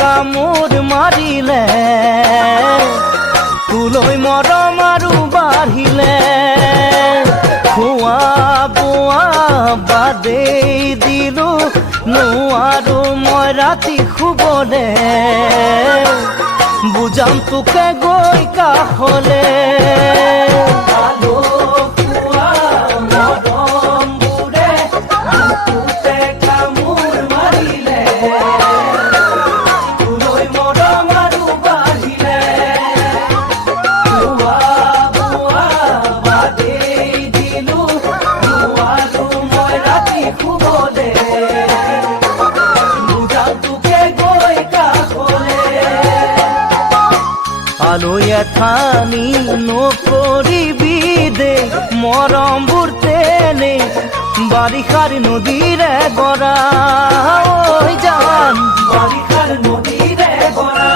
কামোৰ মাৰিলে তোলৈ মৰম আৰু বাঢ়িলে খোৱা বোৱা বাদেই দিলো নোৱাৰো মই ৰাতি শুবলে বুজাম তোকে গৈ কাষলে আলৈ এথানি নকৰিবি দে মৰমবোৰ তেনে বাৰিষাৰ নদীৰে গৰা ঐ জান বাৰিষাৰ নদীৰে গৰা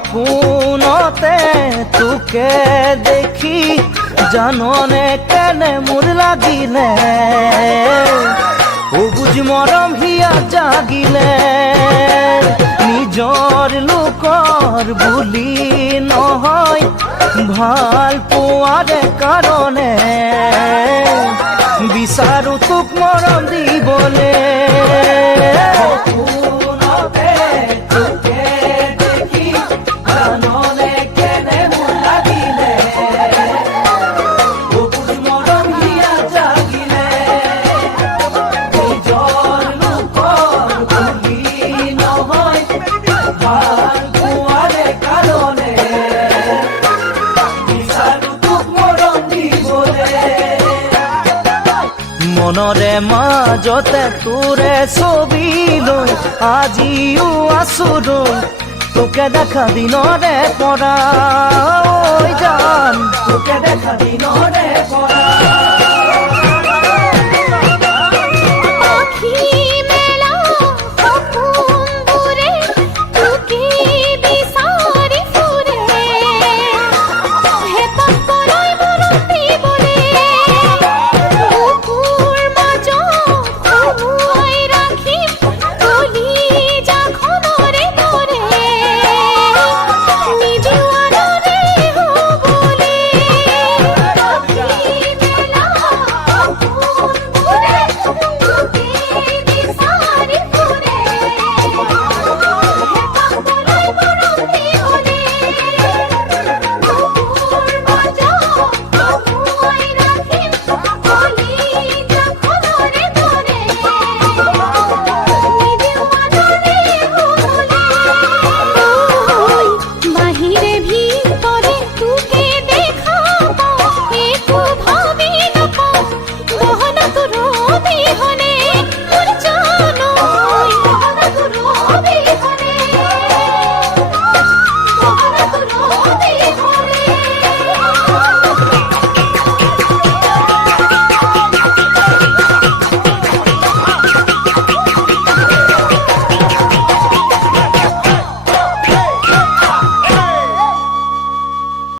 সপোনতে তোকে দেখি জাননে কেনে মোৰ লাগিলে অবুজ মৰম হিয়া জাগিলে নিজৰ লোকৰ বুলি নহয় ভাল পোৱাৰে কাৰণে বিচাৰো তোক মৰম দিবলে মনৰে মাজতে তোৰে ছবি লৈ আজিও আছো ৰৈ তোকে দেখা দিনৰে পৰা ঐ জান তোকে দেখা দিনৰে পৰা